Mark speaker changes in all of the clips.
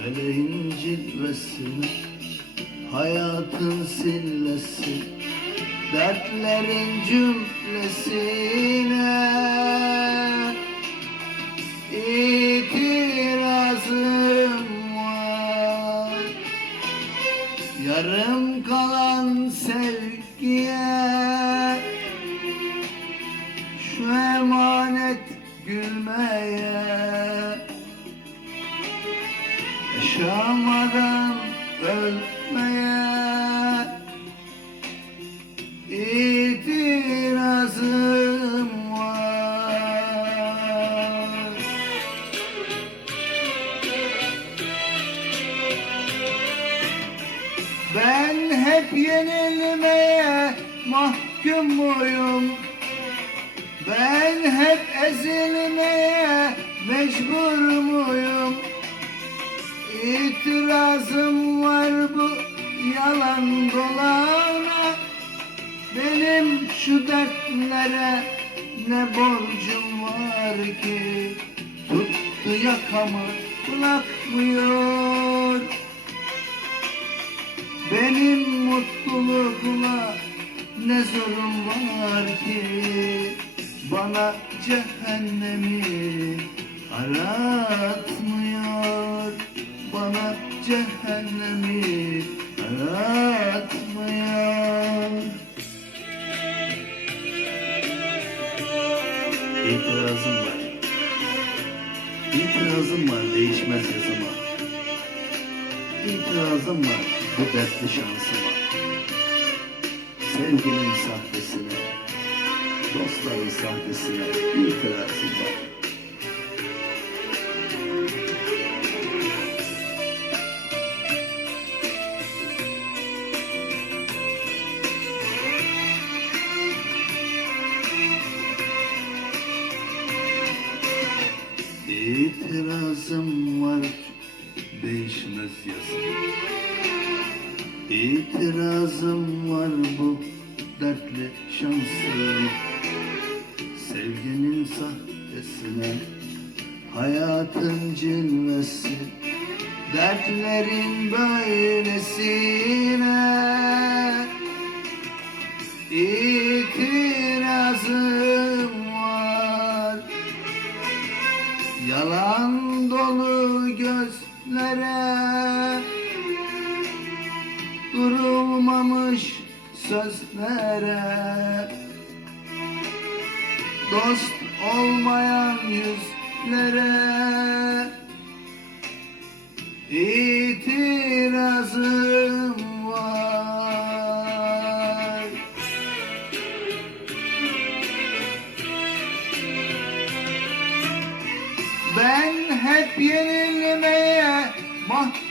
Speaker 1: Feleğin cilvesine Hayatın sillesi Dertlerin cümlesine. İtirazım var Yarım kalan sevgiye. Şu emanet gülmeye Yaşamadan ölmeye itirazım var Ben hep yenilmeye mahkum muyum? Ben hep ezilmeye mecbur muyum? İtirazım var bu yalan dolana. Benim şu dertlere ne borcum var ki? Tuttu yakamı bırakmıyor. Benim mutlulukla ne zorum var ki? Bana cehennemi aratmıyor cehennemi aratmıyor İtirazım var. İtirazım var değişmez yazıma. İtirazım var bu dertli şansıma. Sevginin sahtesine Dostların sahtesine itirazım var değişmez yazım İtirazım var bu dertli şansım. Sevginin sahtesine Hayatın cilvesi. Dertlerin böylesine. İtirazım var. Yalan dolu gözlere Durulmamış sözlere. Dost olmayan yüzlere İtirazım var. Ben hep yenilmeye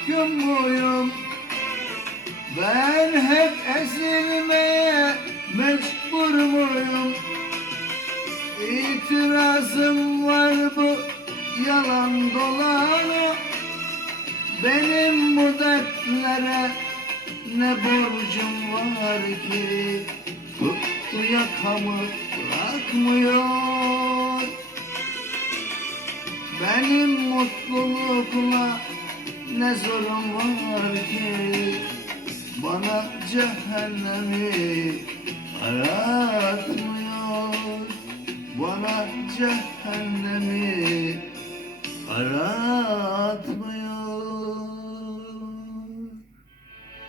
Speaker 1: mahkum muyum? Ben hep ezilmeye mecbur muyum? İtirazım var bu yalan dolanı Benim bu dertlere ne borcum var ki Tuttu yakamı bırakmıyor benim mutlulukla ne sorun var ki? Bana cehennemi aratmıyor. Bana cehennemi aratmıyor.